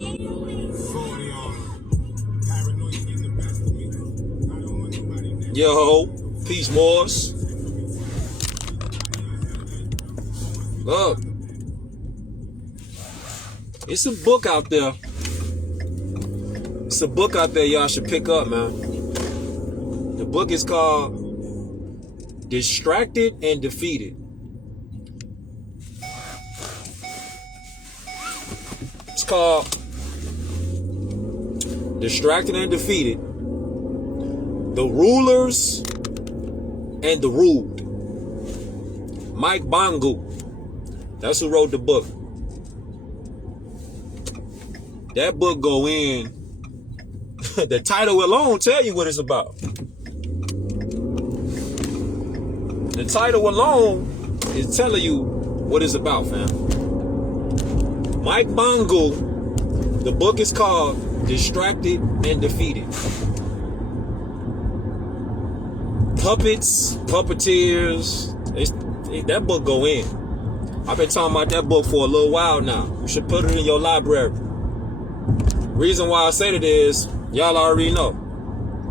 Yo, peace, Morse. Look, it's a book out there. It's a book out there y'all should pick up, man. The book is called Distracted and Defeated. It's called Distracted and Defeated. The Rulers and the Ruled. Mike Bongu. That's who wrote the book. That book go in. The title alone tell you what it's about. The title alone is telling you what it's about, fam. Mike Bongu. The book is called Distracted and Defeated. Puppets, puppeteers, that book go in. I've been talking about that book for a little while now. You should put it in your library. Reason why I say that is, y'all already know.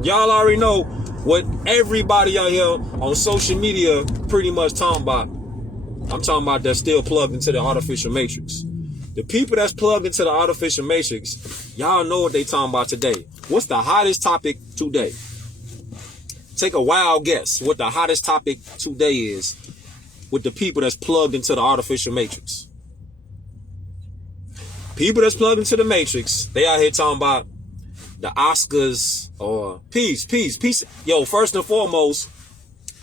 Y'all already know what everybody out here on social media pretty much talking about. I'm talking about that's still plugged into the artificial matrix. The people that's plugged into the artificial matrix, y'all know what they talking about today. What's the hottest topic today? Take a wild guess what the hottest topic today is with the people that's plugged into the artificial matrix. People that's plugged into the matrix, they out here talking about the Oscars or peace. Yo, first and foremost,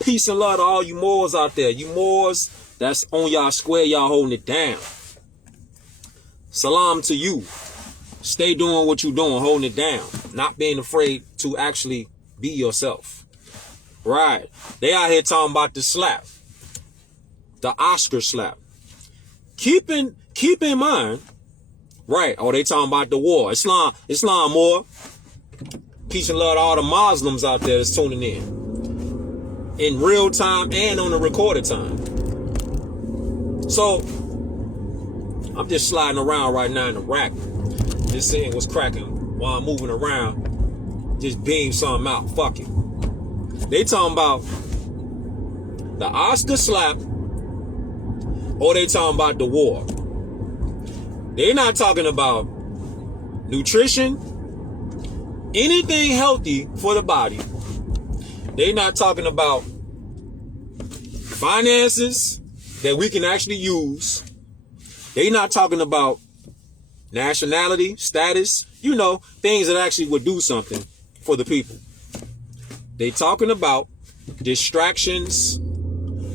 peace and love to all you Moors out there. You Moors that's on y'all square, y'all holding it down. Salam to you. Stay doing what you doing, holding it down. Not being afraid to actually be yourself. Right. They out here talking about the slap. The Oscar slap. Keep in mind, right, oh, they talking about the war. Islam war. Peace and love to all the Muslims out there that's tuning in real time and on the recorded time. So, I'm just sliding around right now in the rack, just seeing what's cracking while I'm moving around. Just beam something out. Fuck it. They talking about the Oscar slap, or they talking about the war. They're not talking about nutrition, anything healthy for the body. They're not talking about finances that we can actually use. They're not talking about nationality, status, things that actually would do something for the people. They talking about distractions.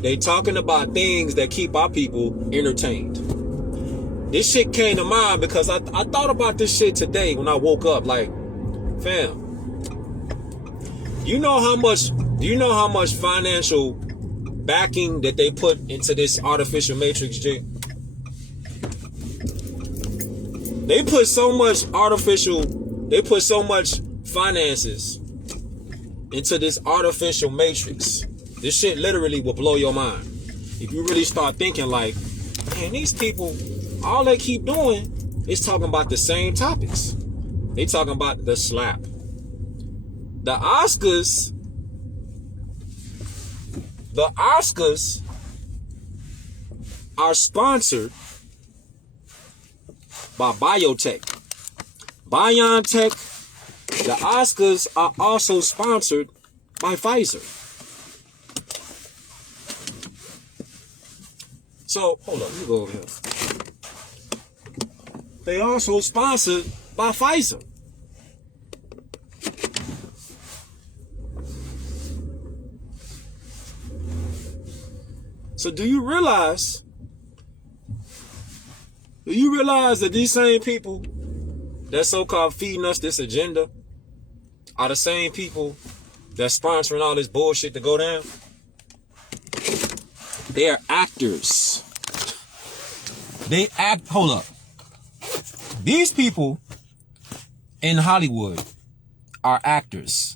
They talking about things that keep our people entertained. This shit came to mind because I thought about this shit today when I woke up. Like, fam, do you know how much financial backing that they put into this artificial matrix, G? They put so much finances into this artificial matrix. This shit literally will blow your mind. If you really start thinking like, man, these people, all they keep doing is talking about the same topics. They talking about the slap. The Oscars are sponsored by BioNTech. The Oscars are also sponsored by Pfizer. So, hold up, let me go over here. They also sponsored by Pfizer. So do you realize that these same people that so-called feeding us this agenda are the same people that's sponsoring all this bullshit to go down? They are actors. Hold up. These people in Hollywood are actors.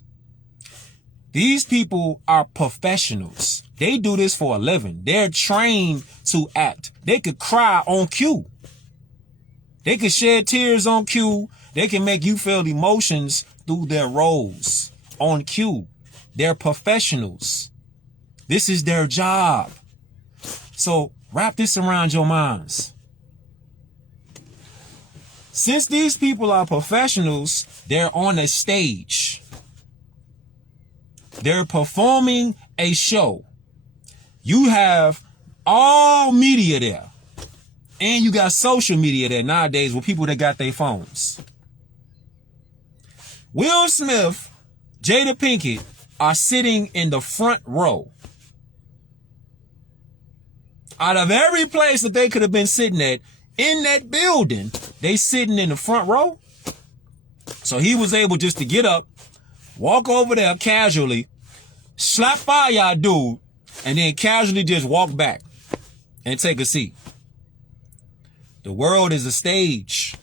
These people are professionals. They do this for a living. They're trained to act. They could cry on cue. They can shed tears on cue. They can make you feel emotions through their roles on cue. They're professionals. This is their job. So wrap this around your minds. Since these people are professionals, they're on a stage. They're performing a show. You have all media there. And you got social media there nowadays with people that got their phones. Will Smith, Jada Pinkett are sitting in the front row. Out of every place that they could have been sitting at in that building, they sitting in the front row. So he was able just to get up, walk over there casually, slap fire dude, and then casually just walk back and take a seat. The world is a stage.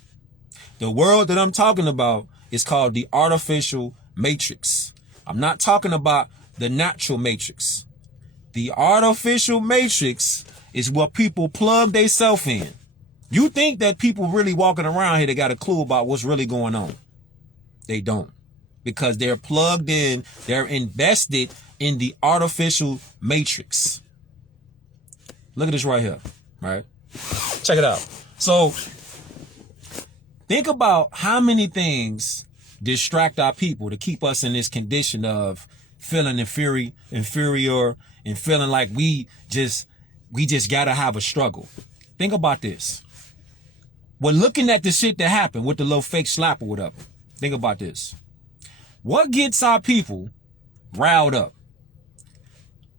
The world that I'm talking about is called the artificial matrix. I'm not talking about the natural matrix. The artificial matrix is what people plug themselves in. You think that people really walking around here, they got a clue about what's really going on. They don't. Because they're plugged in, they're invested in the artificial matrix. Look at this right here, right? Check it out. So, think about how many things distract our people to keep us in this condition of feeling inferior and feeling like we just gotta have a struggle. Think about this. We're looking at the shit that happened with the little fake slap or whatever. Think about this. What gets our people riled up?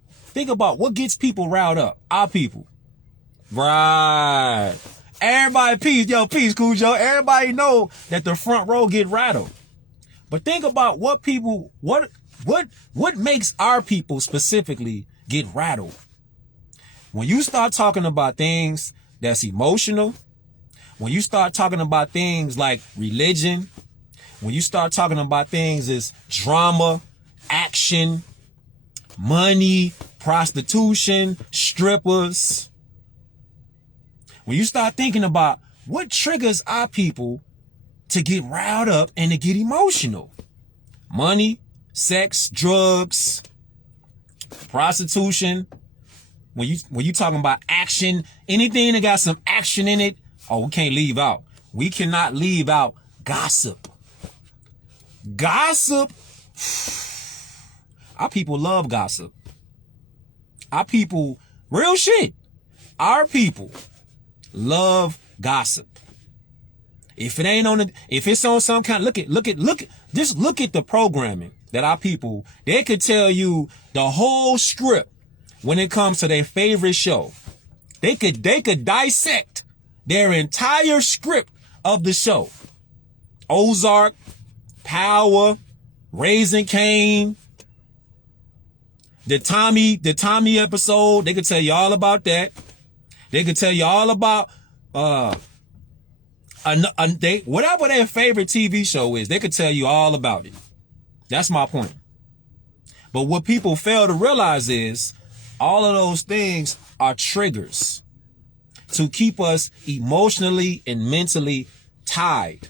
Think about what gets people riled up. Our people. Right. Everybody, peace, Cujo. Everybody know that the front row get rattled. But think about what makes our people specifically get rattled. When you start talking about things that's emotional, when you start talking about things like religion, when you start talking about things as drama, action, money, prostitution, strippers, when you start thinking about what triggers our people to get riled up and to get emotional, money, sex, drugs, prostitution, when you talking about action, anything that got some action in it, oh, we can't leave out. We cannot leave out gossip. Gossip. Our people love gossip. Our people, real shit. Our people love gossip. If it ain't on if it's on some kind, just look at the programming that our people, they could tell you the whole script when it comes to their favorite show. They could dissect their entire script of the show. Ozark, Power, Raising Cain, the Tommy episode, they could tell you all about that. They could tell you all about whatever their favorite TV show is, they could tell you all about it. That's my point. But what people fail to realize is all of those things are triggers to keep us emotionally and mentally tied.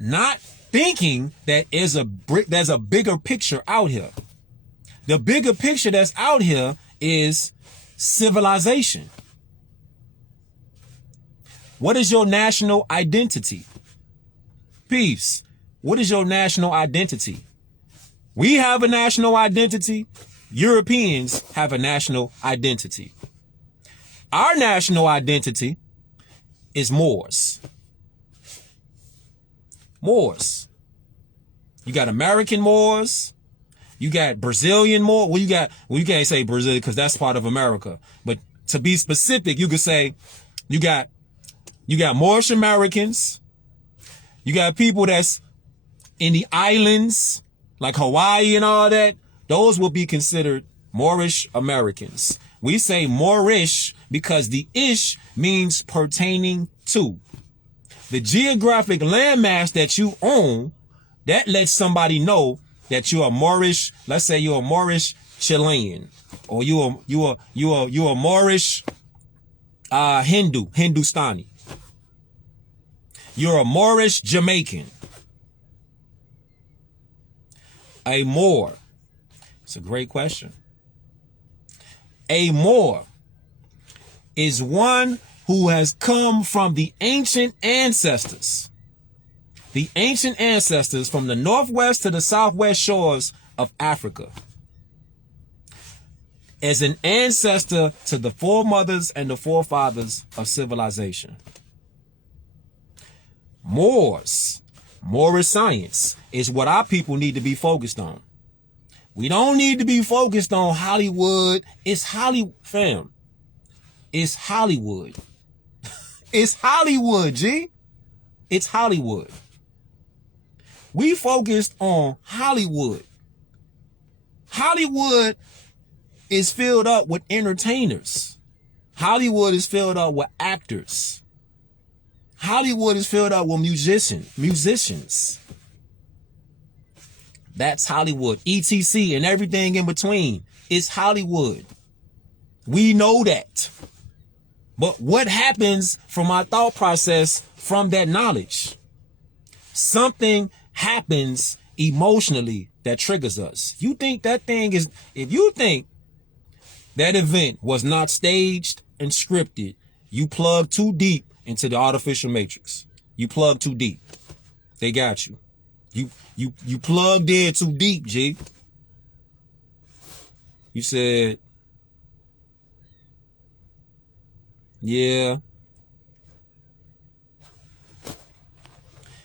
Not thinking that there's a bigger picture out here. The bigger picture that's out here is civilization. What is your national identity? Peace. What is your national identity? We have a national identity. Europeans have a national identity. Our national identity is Moors. Moors. You got American Moors. You got Brazilian Moors. Well, you can't say Brazil because that's part of America. But to be specific, you could say you got Moorish Americans. You got people that's in the islands, like Hawaii and all that. Those will be considered Moorish Americans. We say Moorish because the ish means pertaining to. The geographic landmass that you own, that lets somebody know that you're a Moorish, let's say you're a Moorish Chilean, or you're a Moorish Hindustani. You're a Moorish Jamaican. A Moor. It's a great question. A Moor is one who has come from the ancient ancestors. The ancient ancestors from the northwest to the southwest shores of Africa. As an ancestor to the foremothers and the forefathers of civilization. Moorish science is what our people need to be focused on. We don't need to be focused on Hollywood. It's Hollywood, fam. It's Hollywood. It's Hollywood, G. It's Hollywood. We focused on Hollywood. Hollywood is filled up with entertainers. Hollywood is filled up with actors. Hollywood is filled up with musicians. That's Hollywood. ETC and everything in between is Hollywood. We know that. But what happens from our thought process from that knowledge? Something happens emotionally that triggers us. You think that thing is, if you think that event was not staged and scripted, you plug too deep into the artificial matrix. You plug too deep. They got you. You plugged in too deep, G. You said, yeah.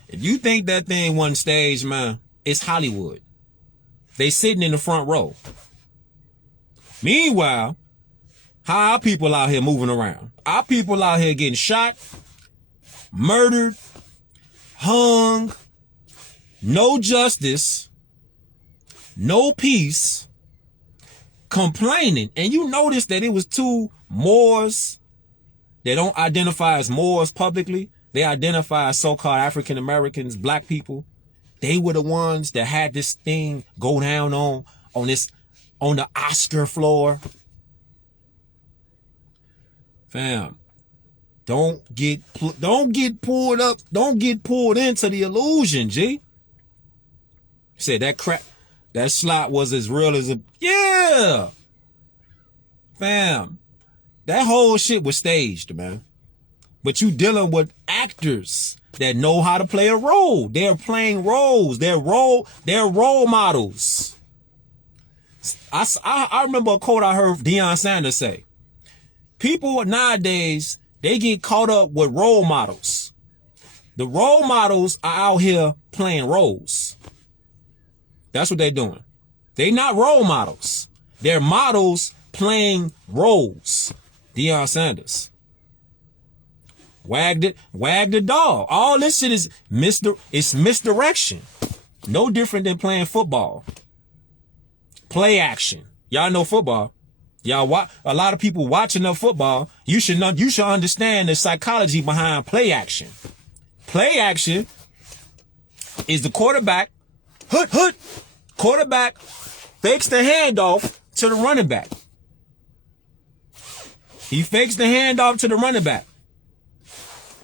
If you think that thing wasn't staged, man, it's Hollywood. They sitting in the front row. Meanwhile, how our people out here moving around? Our people out here getting shot, murdered, hung, no justice, no peace, complaining. And you notice that it was two Moors. They don't identify as Moors publicly. They identify as so-called African Americans, black people. They were the ones that had this thing go down on the Oscar floor. Fam, don't get pulled up. Don't get pulled into the illusion, G. Said that slot was as real as yeah. Fam, that whole shit was staged, man. But you dealing with actors that know how to play a role. They're playing roles. They're role models. I remember a quote I heard Deion Sanders say. People nowadays, they get caught up with role models. The role models are out here playing roles. That's what they're doing. They're not role models. They're models playing roles. Deion Sanders. Wag the dog. All this shit is misdirection. No different than playing football. Play action. Y'all know football. Y'all a lot of people watching the football. You should understand the psychology behind play action. Play action is the quarterback. Quarterback fakes the handoff to the running back. He fakes the handoff to the running back.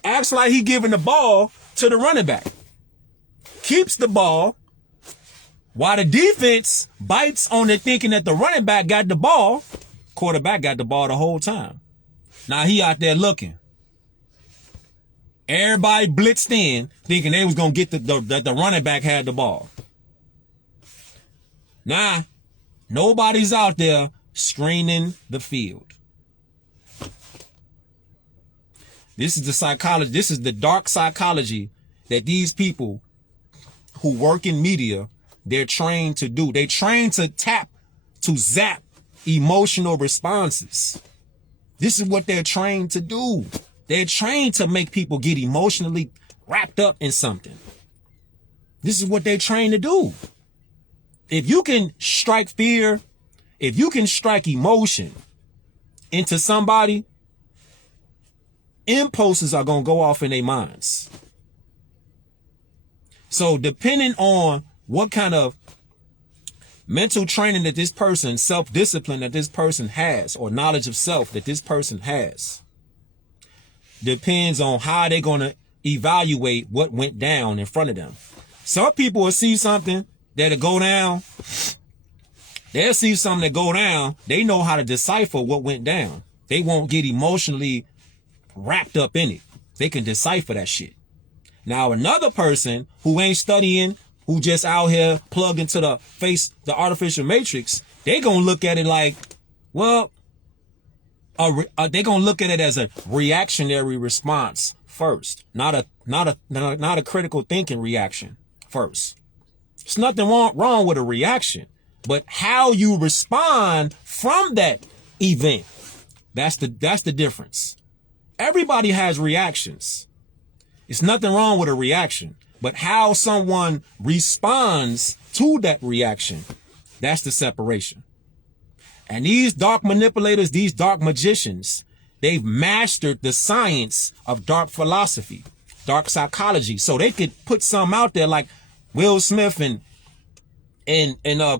Acts like he giving the ball to the running back. Keeps the ball while the defense bites on it thinking that the running back got the ball. Quarterback got the ball the whole time. Now he out there looking. Everybody blitzed in thinking they was going to get that the running back had the ball. Now, nobody's out there screening the field. This is the psychology. This is the dark psychology that these people who work in media, they're trained to do. They trained to zap emotional responses. This is what they're trained to do. They're trained to make people get emotionally wrapped up in something. This is what they're trained to do. If you can strike fear, if you can strike emotion into somebody, impulses are going to go off in their minds. So depending on what kind of mental training that this person, self-discipline that this person has, or knowledge of self that this person has, depends on how they're going to evaluate what went down in front of them. Some people will see something that'll go down. They'll see something that go down. They know how to decipher what went down. They won't get emotionally wrapped up in it. They can decipher that shit. Now, another person who ain't studying, who just out here plugged into the artificial matrix, they gonna look at it like, well, they gonna look at it as a reactionary response first, not a critical thinking reaction first. There's nothing wrong with a reaction, but how you respond from that event, that's the difference. Everybody has reactions. It's nothing wrong with a reaction, but how someone responds to that reaction, that's the separation. And these dark manipulators, these dark magicians, they've mastered the science of dark philosophy, dark psychology. So they could put some out there like Will Smith and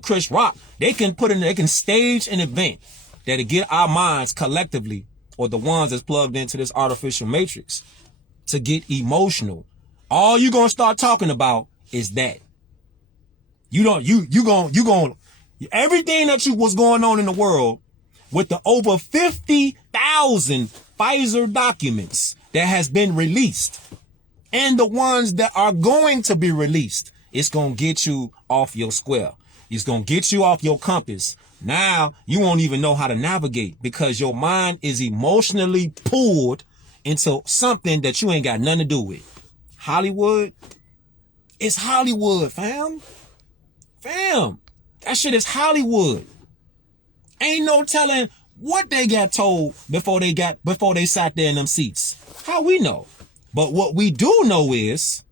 Chris Rock. They can stage an event that'll get our minds collectively, or the ones that's plugged into this artificial matrix, to get emotional. All you gonna start talking about is that. Everything that was going on in the world with the over 50,000 Pfizer documents that has been released and the ones that are going to be released, it's going to get you off your square. It's going to get you off your compass. Now you won't even know how to navigate because your mind is emotionally pulled into something that you ain't got nothing to do with. Hollywood? It's Hollywood, fam. That shit is Hollywood. Ain't no telling what they got told before they sat there in them seats. How we know? But what we do know is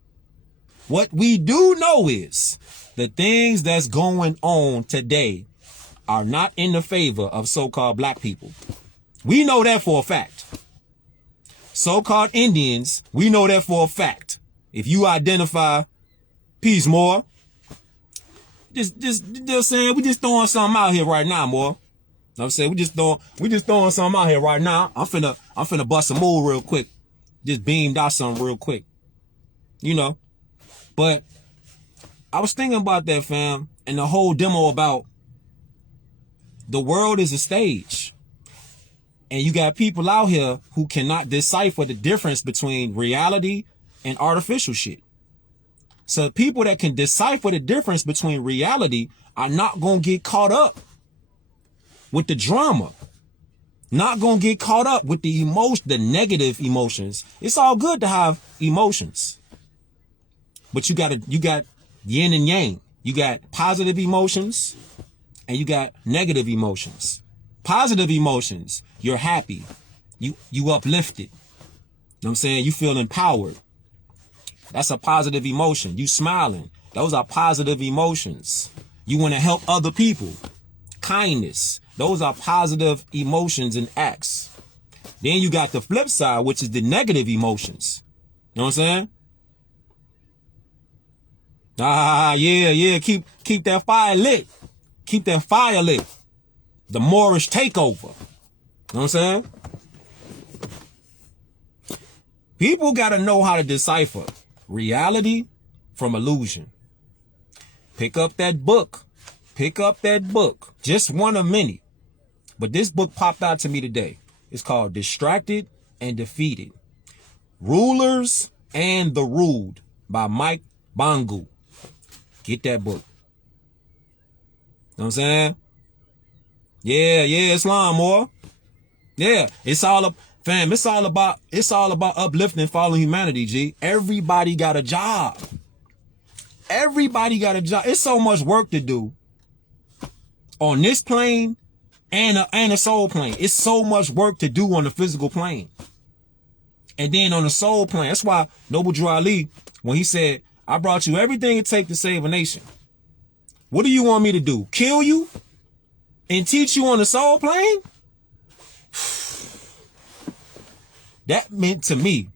the things that's going on today are not in the favor of so-called black people. We know that for a fact. So-called Indians, we know that for a fact. If you identify, peace, more. Just saying, we just throwing something out here right now, more. I'm saying we just throwing something out here right now. I'm finna bust a move real quick. Just beamed out something real quick. You know. But I was thinking about that, fam, and the whole demo about the world is a stage. And you got people out here who cannot decipher the difference between reality and artificial shit. So people that can decipher the difference between reality are not going to get caught up with the drama. Not going to get caught up with the negative emotions. It's all good to have emotions. But you got yin and yang. You got positive emotions and you got negative emotions. Positive emotions, you're happy. You uplifted. You know what I'm saying? You feel empowered. That's a positive emotion. You smiling. Those are positive emotions. You want to help other people. Kindness. Those are positive emotions and acts. Then you got the flip side, which is the negative emotions. You know what I'm saying? Yeah. Keep that fire lit. Keep that fire lit. The Moorish takeover. You know what I'm saying? People got to know how to decipher reality from illusion. Pick up that book. Just one of many. But this book popped out to me today. It's called Distracted and Defeated. Rulers and the Ruled by Mike Bangu. Get that book. Know what I'm saying? Yeah, Islam, more. Yeah, it's all about uplifting and following humanity, G. Everybody got a job. It's so much work to do on this plane and a soul plane. It's so much work to do on the physical plane. And then on the soul plane, that's why Noble Drew Ali, when he said, I brought you everything it takes to save a nation. What do you want me to do? Kill you? And teach you on the soul plane? That meant to me,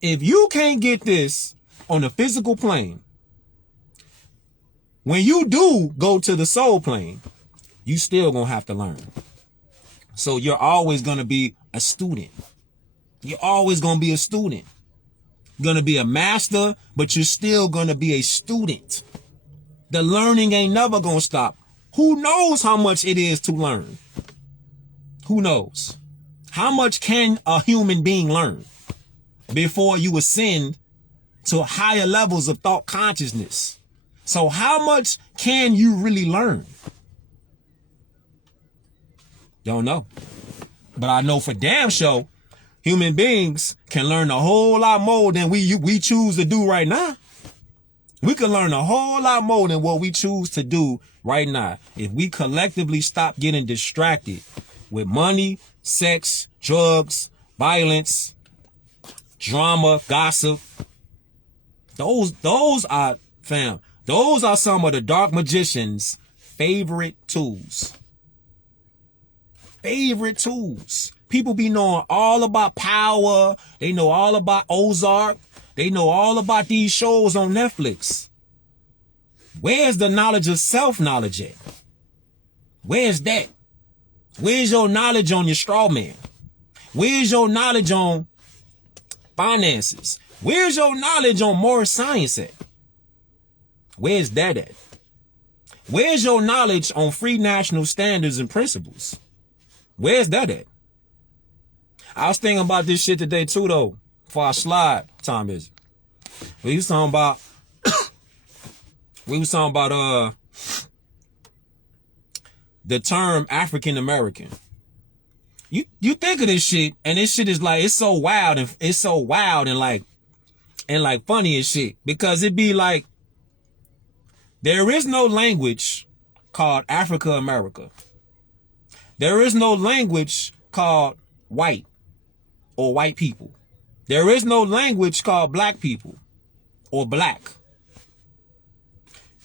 if you can't get this on the physical plane, when you do go to the soul plane, you still gonna have to learn. So you're always gonna be a student. You're always gonna be a student. You're gonna be a master, but you're still gonna be a student. The learning ain't never gonna stop. Who knows how much it is to learn? Who knows? How much can a human being learn before you ascend to higher levels of thought consciousness? So how much can you really learn? Don't know. But I know for damn sure, human beings can learn a whole lot more than we choose to do right now. We can learn a whole lot more than what we choose to do right now if we collectively stop getting distracted with money, sex, drugs, violence, drama, gossip. Those are, fam, those are some of the dark magician's favorite tools. Favorite tools. People be knowing all about Power. They know all about Ozark. They know all about these shows on Netflix. Where's the knowledge of self-knowledge at? Where's that? Where's your knowledge on your straw man? Where's your knowledge on finances? Where's your knowledge on moral science at? Where's that at? Where's your knowledge on free national standards and principles? Where's that at? I was thinking about this shit today too, though. Before I slide, time is. We was talking about. The term African American. You think of this shit, and this shit is like, it's so wild and like funny as shit, because it be like, there is no language called Africa America. There is no language called white or white people. There is no language called black people or black.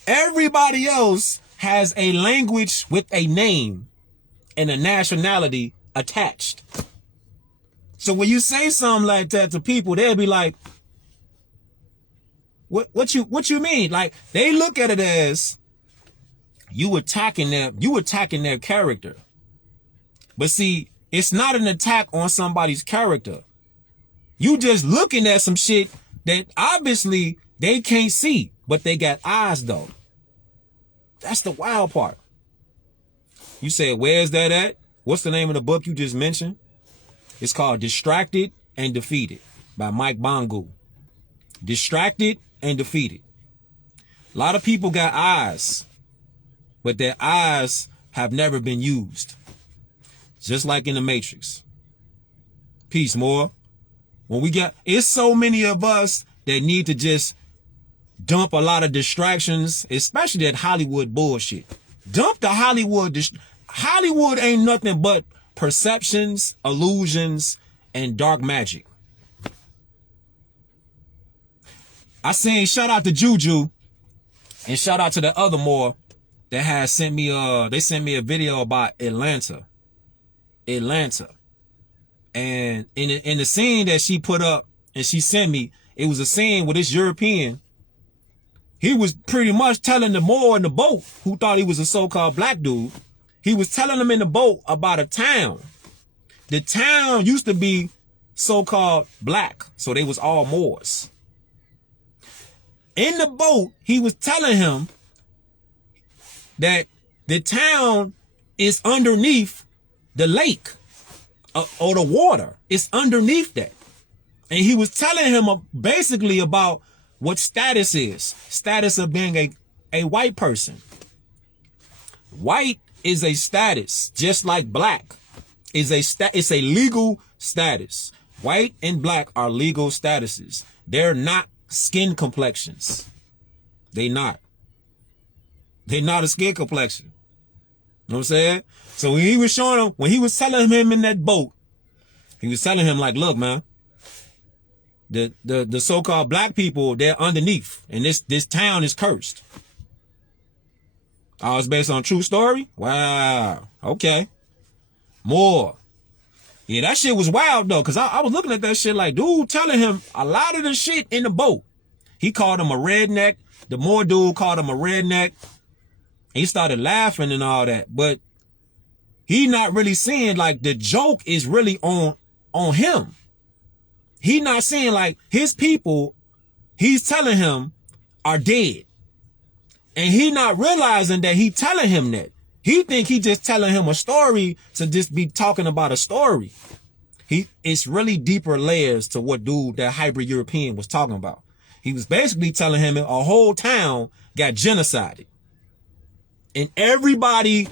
Everybody else has a language with a name and a nationality attached. So when you say something like that to people, they'll be like, what you mean? Like, they look at it as you attacking their character. But see, it's not an attack on somebody's character. You just looking at some shit that obviously they can't see, but they got eyes though. That's the wild part. You say, where's that at? What's the name of the book you just mentioned? It's called Distracted and Defeated by Mike Bongu. Distracted and Defeated. A lot of people got eyes, but their eyes have never been used. Just like in the Matrix. Peace, more. It's so many of us that need to just dump a lot of distractions, especially that Hollywood bullshit. Dump the Hollywood. Hollywood ain't nothing but perceptions, illusions, and dark magic. I seen, shout out to Juju, and shout out to the other more that has sent me they sent me a video about Atlanta. And in the scene that she put up and she sent me, it was a scene with this European. He was pretty much telling the Moor in the boat, who thought he was a so-called black dude, he was telling them in the boat about a town. The town used to be so-called black, so they was all Moors. In the boat, he was telling him that the town is underneath the lake or the water. It's underneath that. And he was telling him basically about what status is. Status of being a white person. White is a status, just like black is it's a legal status. White and black are legal statuses. They're not skin complexions. They're not a skin complexion. You know what I'm saying? So when he was showing him, when he was telling him in that boat, he was telling him like, look, man, the so-called black people, they're underneath, and this town is cursed. Oh, it's based on a true story? Wow. Okay. More. Yeah, that shit was wild though, because I was looking at that shit like, dude telling him a lot of the shit in the boat. He called him a redneck. The Moor dude called him a redneck. He started laughing and all that, but he not really seeing like the joke is really on him. He not saying like his people, he's telling him are dead. And he not realizing that he telling him that. He think he just telling him a story to just be talking about a story. It's really deeper layers to what dude, that hybrid European, was talking about. He was basically telling him a whole town got genocided. And everybody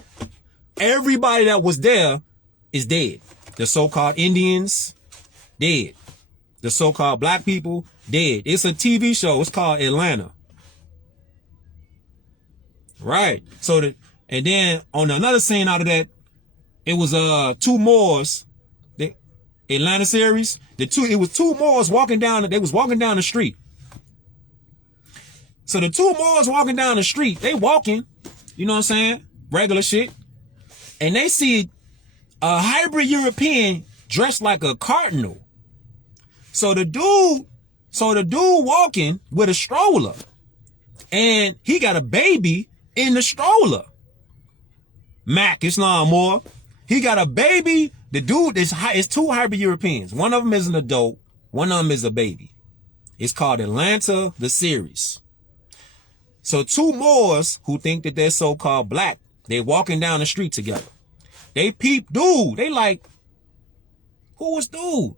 that was there is dead. The so-called Indians, dead. The so-called black people, dead. It's a TV show. It's called Atlanta. Right. And then on another scene out of that, it was two Moors, the Atlanta series. It was two Moors walking down. They was walking down the street. So the two Moors walking down the street, they walking, you know what I'm saying? Regular shit. And they see a hybrid European dressed like a cardinal. So the dude walking with a stroller, and he got a baby in the stroller. Mac Islam Moore. He got a baby. The dude is two hybrid Europeans. One of them is an adult. One of them is a baby. It's called Atlanta, the series. So two Moors who think that they're so-called black, they walking down the street together. They peep dude. They like, who is dude?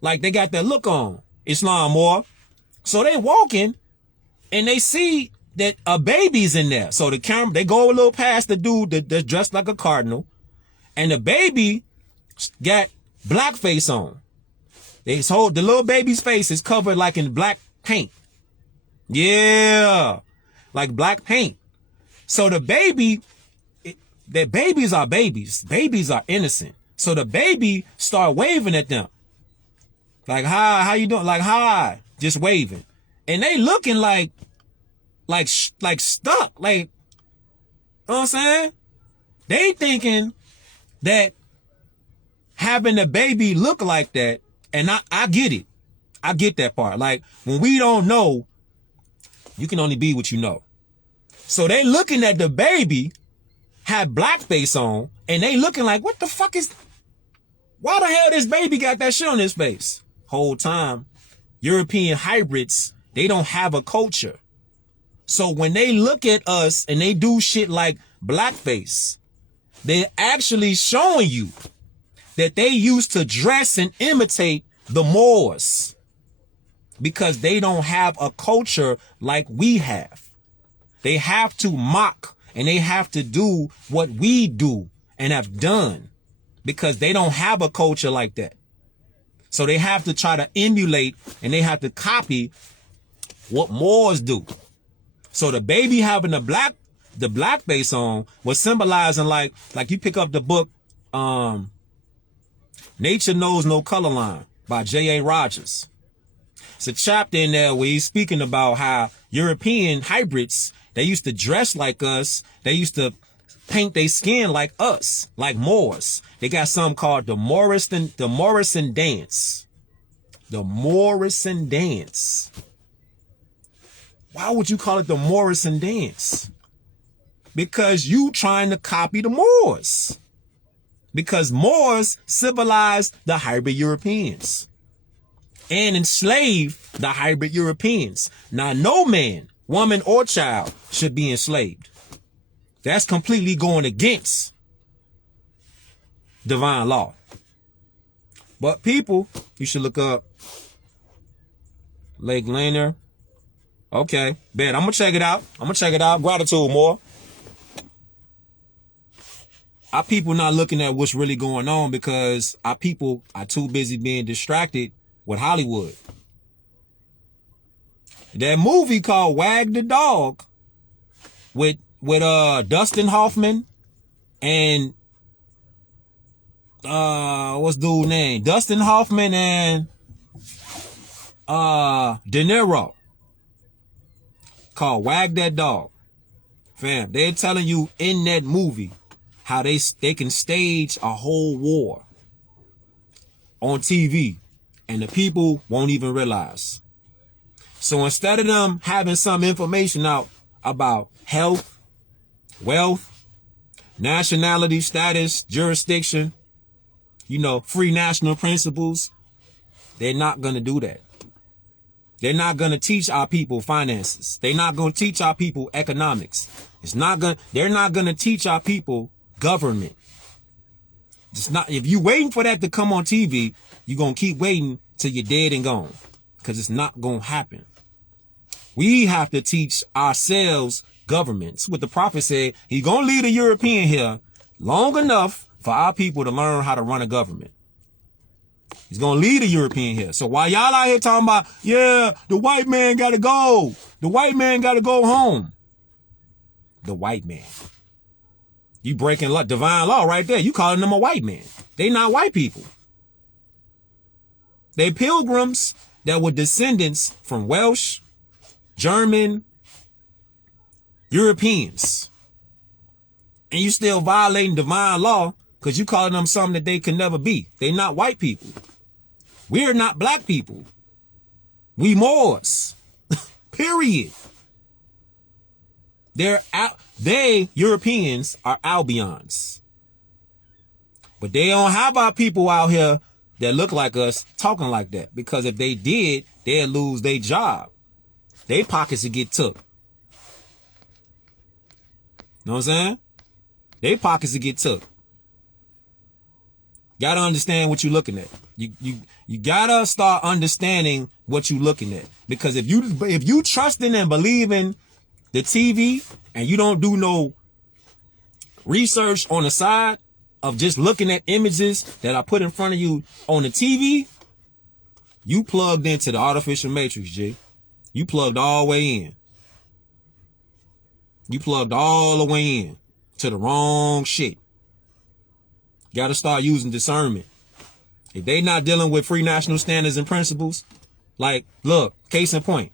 Like they got that look on. Islam Moore. So they walking and they see that a baby's in there. So the camera, they go a little past the dude that's dressed like a cardinal, and the baby got blackface on. The little baby's face is covered like in black paint. Yeah, like black paint. So the baby, that babies are babies. Babies are innocent. So the baby start waving at them. Like, hi, how you doing? Like, hi, just waving. And they looking like stuck. Like, you know what I'm saying? They thinking that having the baby look like that, and I get it. I get that part. Like, when we don't know, you can only be what you know. So they looking at the baby, have blackface on, and they looking like, what the fuck is, why the hell this baby got that shit on his face? Whole time, European hybrids, they don't have a culture. So when they look at us and they do shit like blackface, they're actually showing you that they used to dress and imitate the Moors because they don't have a culture like we have. They have to mock and they have to do what we do and have done because they don't have a culture like that. So they have to try to emulate and they have to copy what Moors do. So the baby having the blackface on was symbolizing like you pick up the book, Nature Knows No Color Line by J.A. Rogers. It's a chapter in there where he's speaking about how European hybrids, they used to dress like us. They used to paint their skin like us, like Moors. They got something called the Morrison dance. The Morrison dance. Why would you call it the Morrison dance? Because you trying to copy the Moors. Because Moors civilized the hybrid Europeans and enslaved the hybrid Europeans. Now, no man, woman, or child should be enslaved. That's completely going against divine law. But people, you should look up Lake Lanier. Okay, bet. I'm going to check it out. Gratitude more. Our people not looking at what's really going on because our people are too busy being distracted with Hollywood. That movie called Wag the Dog with Dustin Hoffman and what's dude's name? Dustin Hoffman and De Niro. Called Wag That Dog. Fam, they're telling you in that movie how they can stage a whole war on TV and the people won't even realize. So instead of them having some information out about health, wealth, nationality, status, jurisdiction, free national principles, They're not going to do that. They're not going to teach our people finances. They're not going to teach our people economics. They're not going to teach our people government. It's not, if you waiting for that to come on TV, you're going to keep waiting till you're dead and gone, because it's not going to happen. We have to teach ourselves governments. What the prophet said, he's going to leave a European here long enough for our people to learn how to run a government. He's going to lead a European here. So while y'all out here talking about, yeah, the white man got to go. The white man got to go home. The white man. You breaking divine law right there. You calling them a white man. They not white people. They pilgrims that were descendants from Welsh, German, Europeans. And you still violating divine law because you calling them something that they can never be. They not white people. We're not black people. We Moors. Period. They, Europeans, are Albions. But they don't have our people out here that look like us talking like that. Because if they did, they'd lose their job. Their pockets would get took. Know what I'm saying? Their pockets would get took. Gotta understand what you're looking at. You gotta start understanding what you're looking at. Because if you trusting and believing the TV and you don't do no research on the side of just looking at images that are put in front of you on the TV, you plugged into the artificial matrix, G. You plugged all the way in. You plugged all the way in to the wrong shit. Got to start using discernment. If they not dealing with free national standards and principles, like, look, case in point.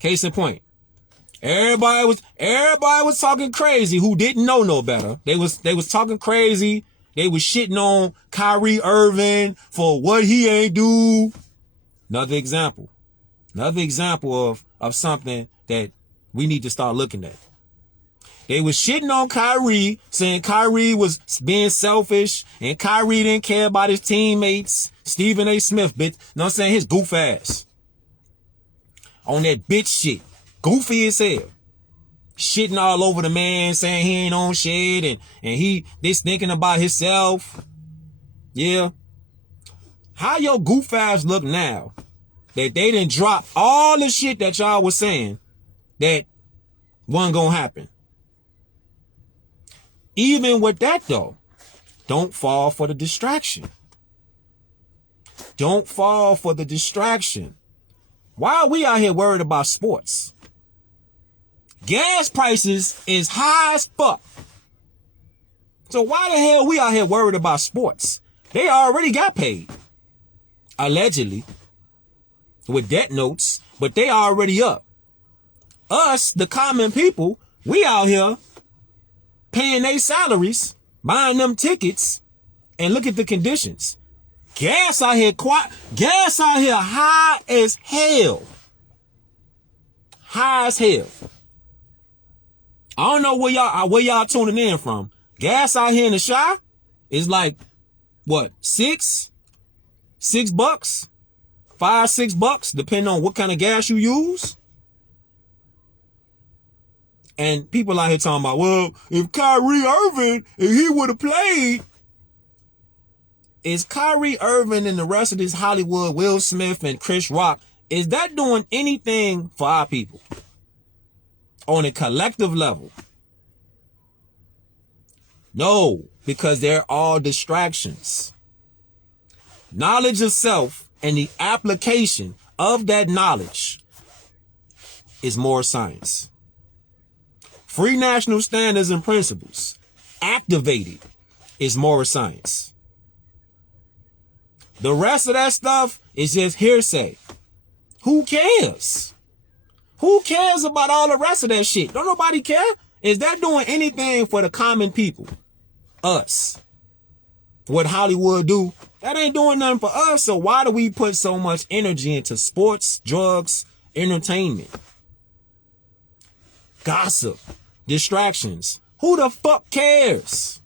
Case in point. Everybody was talking crazy who didn't know no better. They was talking crazy. They was shitting on Kyrie Irving for what he ain't do. Another example of something that we need to start looking at. They was shitting on Kyrie, saying Kyrie was being selfish and Kyrie didn't care about his teammates. Stephen A. Smith, bitch. Know what I'm saying? His goof ass. On that bitch shit. Goofy as hell. Shitting all over the man, saying he ain't on shit and he this thinking about himself. Yeah. How your goof ass look now that they didn't drop all the shit that y'all was saying that wasn't gonna happen? Even with that though, don't fall for the distraction. Don't fall for the distraction. Why are we out here worried about sports? Gas prices is high as fuck. So why the hell we out here worried about sports? They already got paid. Allegedly. With debt notes. But they already up. Us, the common people, we out here paying their salaries, buying them tickets, and look at the conditions. Gas out here high as hell. High as hell. I don't know where y'all tuning in from. Gas out here in the Chi is like, what, $6 bucks? $5-6, depending on what kind of gas you use. And people out here talking about, well, if Kyrie Irving, if he would have played, is Kyrie Irving and the rest of this Hollywood, Will Smith and Chris Rock, is that doing anything for our people? On a collective level? No, because they're all distractions. Knowledge of self and the application of that knowledge is more science. Free national standards and principles activated is more science. The rest of that stuff is just hearsay. Who cares? Who cares about all the rest of that shit? Don't nobody care? Is that doing anything for the common people? Us. What Hollywood do? That ain't doing nothing for us. So why do we put so much energy into sports, drugs, entertainment, gossip, distractions? Who the fuck cares?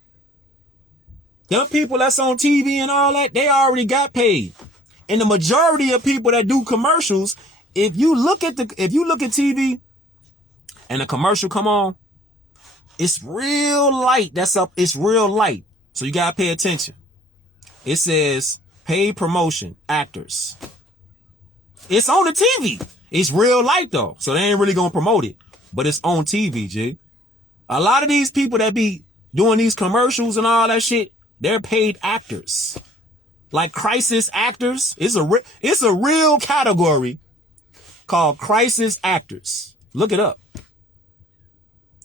Them people that's on TV and all that, they already got paid. And the majority of people that do commercials, if you look at TV and a commercial come on, it's real light. It's real light. So you gotta pay attention. It says paid promotion, actors. It's on the TV. It's real light though. So they ain't really gonna promote it. But it's on TV, G. A lot of these people that be doing these commercials and all that shit, they're paid actors. Like crisis actors. It's a real category called crisis actors. Look it up.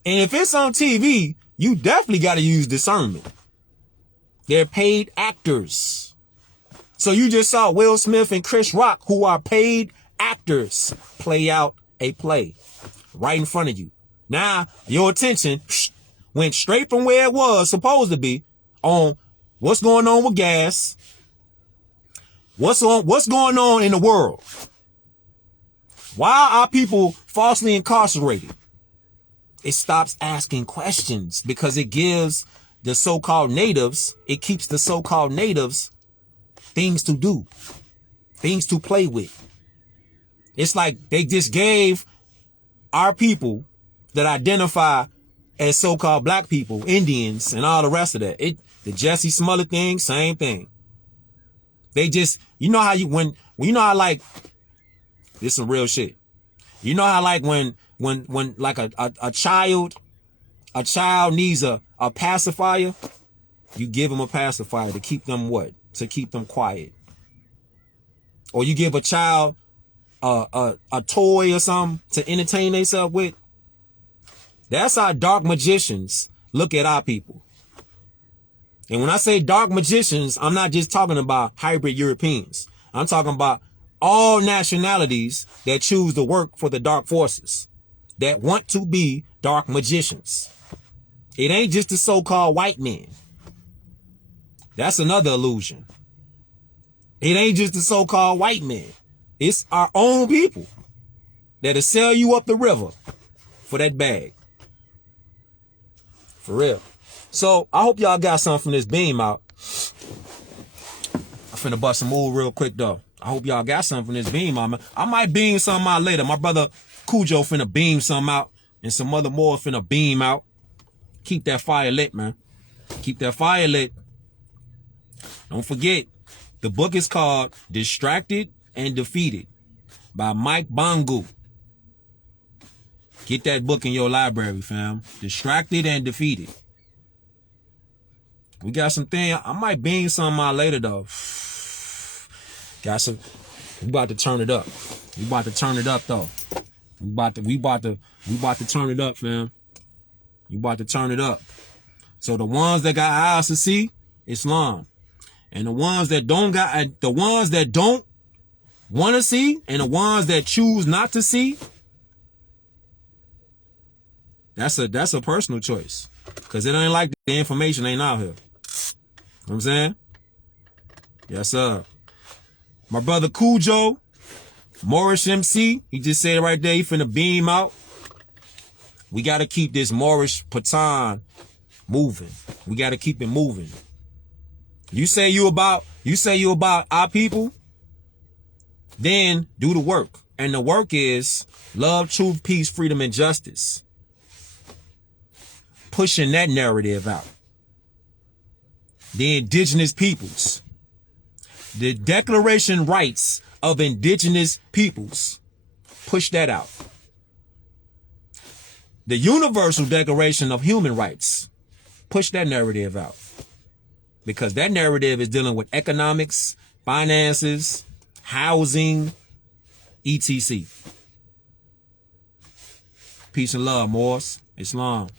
And if it's on TV, you definitely got to use discernment. They're paid actors. So you just saw Will Smith and Chris Rock, who are paid actors, play out a play right in front of you. Now, your attention went straight from where it was supposed to be on what's going on with gas, what's going on in the world. Why are people falsely incarcerated? It stops asking questions because it gives the so-called natives, it keeps the so-called natives things to do, things to play with. It's like they just gave our people that identify as so-called black people, Indians, and all the rest of that. The Jesse Smollett thing, same thing. They just, you know how like, this some real shit. You know how like when like a child needs a pacifier, you give them a pacifier to keep them what? To keep them quiet. Or you give a child a toy or something to entertain themselves with. That's how dark magicians look at our people. And when I say dark magicians, I'm not just talking about hybrid Europeans. I'm talking about all nationalities that choose to work for the dark forces, that want to be dark magicians. It ain't just the so-called white men. That's another illusion. It ain't just the so-called white men. It's our own people that'll sell you up the river for that bag. For real. So I hope y'all got something from this beam out. I'm finna bust some move real quick though. I hope y'all got something from this beam out, man. I might beam something out later. My brother Cujo finna beam something out, and some other more finna beam out. Keep that fire lit, man. Keep that fire lit. Don't forget, the book is called Distracted and Defeated by Mike Bongu. Get that book in your library, fam. Distracted and Defeated. We got some thing. I might beam something out later though. Got some. We about to turn it up. We about to turn it up though. We about to turn it up, fam. We about to turn it up. So the ones that got eyes to see, Islam. And the ones that don't want to see, and the ones that choose not to see, that's a personal choice. Cause it ain't like the information ain't out here. You know what I'm saying? Yes, sir. My brother Cujo, Moorish MC, he just said it right there, he finna beam out. We gotta keep this Moorish Patan moving. We gotta keep it moving. You say you about our people, then do the work. And the work is love, truth, peace, freedom, and justice. Pushing that narrative out. The indigenous peoples. The Declaration Rights of Indigenous Peoples. Push that out. The Universal Declaration of Human Rights. Push that narrative out. Because that narrative is dealing with economics, finances, housing, etc. Peace and love, Moors. Islam.